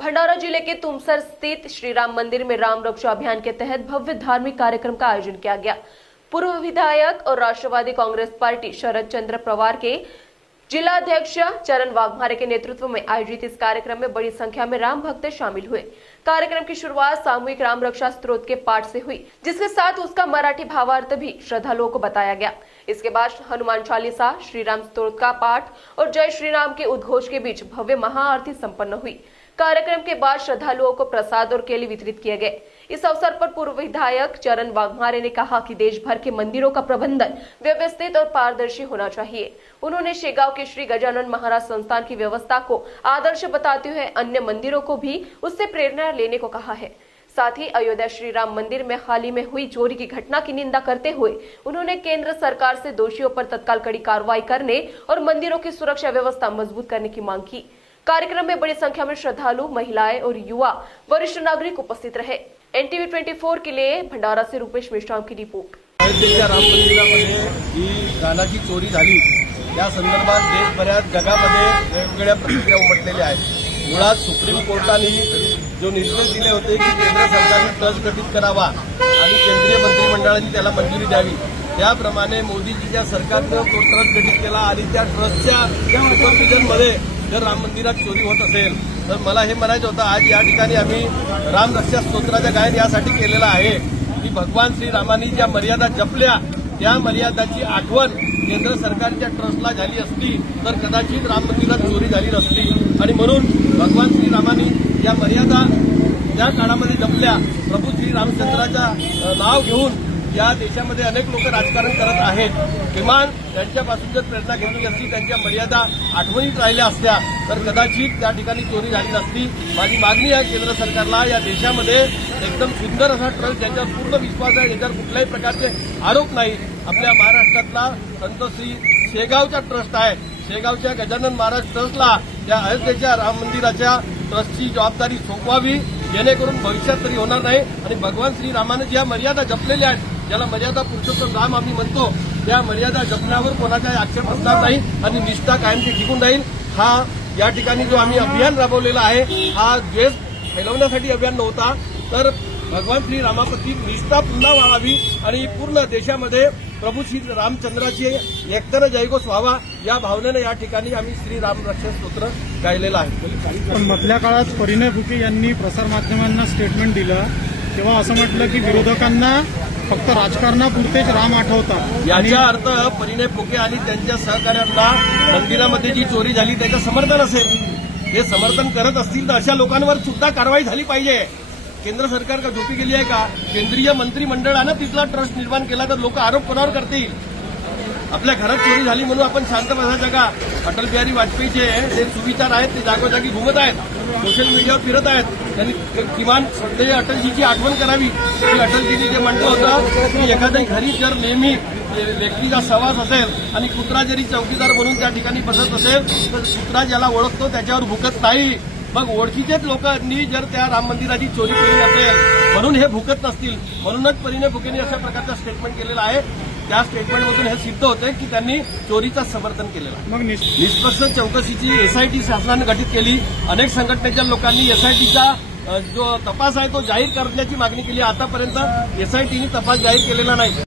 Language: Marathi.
भंडारा जिले के तुमसर स्थित श्री राम मंदिर में राम रक्षा अभियान के तहत भव्य धार्मिक कार्यक्रम का आयोजन किया गया। पूर्व विधायक और राष्ट्रवादी कांग्रेस पार्टी शरद चंद्र पवार के जिलाध्यक्ष चरण वाघमारे के नेतृत्व में आयोजित इस कार्यक्रम में बड़ी संख्या में राम भक्त शामिल हुए। कार्यक्रम की शुरुआत सामूहिक राम रक्षा स्तोत्र के पाठ से हुई, जिसके साथ उसका मराठी भावार्थ भी श्रद्धालुओं को बताया गया। इसके बाद हनुमान चालीसा, श्री राम स्तोत्र का पाठ और जय श्री राम के उद्घोष के बीच भव्य महाआरती संपन्न हुई। कार्यक्रम के बाद श्रद्धालुओं को प्रसाद और केले वितरित किए गए। इस अवसर पर पूर्व विधायक चरण वाघमारे ने कहा कि देश भर के मंदिरों का प्रबंधन व्यवस्थित और पारदर्शी होना चाहिए। उन्होंने शेगांव के श्री गजानन महाराज संस्थान की व्यवस्था को आदर्श बताते हुए अन्य मंदिरों को भी उससे प्रेरणा लेने को कहा है। साथ ही अयोध्या श्री राम मंदिर में हाल ही में हुई चोरी की घटना की निंदा करते हुए उन्होंने केंद्र सरकार से दोषियों पर तत्काल कड़ी कार्रवाई करने और मंदिरों की सुरक्षा व्यवस्था मजबूत करने की मांग की। कार्यक्रम में बड़ी संख्या में श्रद्धालु, महिलाएं और युवा वरिष्ठ नागरिक उपस्थित रहे। NTV 24 के लिए भंडारा से रूपेश मेश्राम की रिपोर्ट। अयोध्येच्या राम मंदिरामध्ये ही रानाची चोरी झाली, या संदर्भात देशभरात जगामध्ये वेगवेगळ्या प्रतिक्रिया उमटलेल्या आहेत। मुळात सुप्रीम कोर्टाने जो निर्देश दिले होते की केंद्र सरकारने ट्रस्ट गठीत करावा आणि केंद्रीय मंत्रिमंडळाने त्याला मंजुरी द्यावी, त्याप्रमाणे मोदीजीच्या सरकारने तो ट्रस्ट गठीत केला आणि त्या ट्रस्टच्या सुपरविजनमध्ये जर राम मंदिरात चोरी होत असेल तर मला हे म्हणायचं होतं, आज या ठिकाणी आम्ही राम रक्षा स्तोत्राचं गायन यासाठी केलेलं आहे की भगवान श्रीरामांनी ज्या मर्यादा जपल्या त्या मर्यादाची आठवण केंद्र सरकारच्या ट्रस्टला झाली असती तर कदाचित राम मंदिरात चोरी झाली नसती आणि म्हणून भगवान श्रीरामांनी या मर्यादा त्या काळामध्ये जपल्या। प्रभू श्री रामचंद्राचं नाव घेऊन या देशामध्ये अनेक लोक राजकारण करत आहेत। किमान त्यांच्यापासून जर प्रेरणा घेतली असती, त्यांच्या मर्यादा आठवणीत राहिल्या असत्या तर कदाचित त्या ठिकाणी चोरी झाली नसती। माझी मागणी आहे केंद्र सरकारला, या देशामध्ये एकदम सुंदर असा ट्रस्ट ज्याच्यावर पूर्ण विश्वास आहे, ज्याच्यावर कुठल्याही प्रकारचे आरोप नाही, आपल्या महाराष्ट्रातला संत श्री शेगावचा ट्रस्ट आहे। शेगावच्या गजानन महाराज ट्रस्टला त्या अयोध्येच्या राम मंदिराच्या ट्रस्टची जबाबदारी सोपवावी, जेणेकरून भविष्यात तरी होणार नाही आणि भगवान श्रीरामाने ज्या मर्यादा जपलेल्या आहेत, ज्याला मर्यादा पुरुषोत्तम राम आम्ही म्हणतो, त्या मर्यादा जपण्यावर कोणाचाही आक्षेप असणार नाही आणि निष्ठा कायमची टिकून राहील। हा या ठिकाणी जो आम्ही अभियान राबवलेला आहे, हा द्वेष फैलवण्यासाठी अभियान नव्हता, तर भगवान श्रीरामाप्रती निष्ठा पुन्हा वाढावी आणि पूर्ण देशामध्ये प्रभू श्री रामचंद्राची एकतर जयघोष व्हावा या भावनेने या ठिकाणी आम्ही श्री राम रक्षा स्तोत्र गायलेलं आहे। पण मधल्या काळात परिणय फुके यांनी प्रसारमाध्यमांना स्टेटमेंट दिलं, तेव्हा असं म्हटलं की विरोधकांना फक्त राजकारणापुरतेच राम आठवतात। याचा अर्थ परिणय फुके आणि त्यांच्या सहकार्यांना मंदिरामध्ये जी चोरी झाली त्याचं समर्थन असेल। हे समर्थन करत असतील तर अशा लोकांवर सुद्धा कारवाई झाली पाहिजे। केंद्र सरकार का झोपी गेली आहे का? केंद्रीय मंत्रिमंडळानं तिथला ट्रस्ट निर्माण केला तर लोक आरोप कोणावर करतील? आपल्या घरात चोरी झाली म्हणून आपण शांत बसायचं का? अटल बिहारी वाजपेयीचे जे सुविचार आहेत ते जागोजागी घुमत आहेत, सोशल मीडियावर फिरत आहेत। त्यांनी किमान श्रद्धेय अटलजीची आठवण करावी की अटलजींनी जे म्हटलं होतं की एखाद्या घरी जर नेहमी लेकरीचा सहवास असेल आणि कुत्रा जरी चौकीदार म्हणून त्या ठिकाणी बसत असेल तर कुत्रा ज्याला ओळखतो त्याच्यावर भुकत नाही। मग ओळखीचेच लोकांनी जर त्या राम मंदिराची चोरी केली असेल म्हणून हे भुकत नसतील, म्हणूनच परिणय फुकेंनी अशा प्रकारचं स्टेटमेंट केलेलं आहे। त्या स्टेटमेंटमधून हे सिद्ध होते की त्यांनी चोरीचं समर्थन केलेलं आहे। मग निष्पक्ष चौकशीची SIT शासनाने गठीत केली। अनेक संघटनेच्या लोकांनी SITचा जो तपास आहे तो जाहीर करण्याची मागणी केली। आतापर्यंत SITने तपास जाहीर केलेला नाही।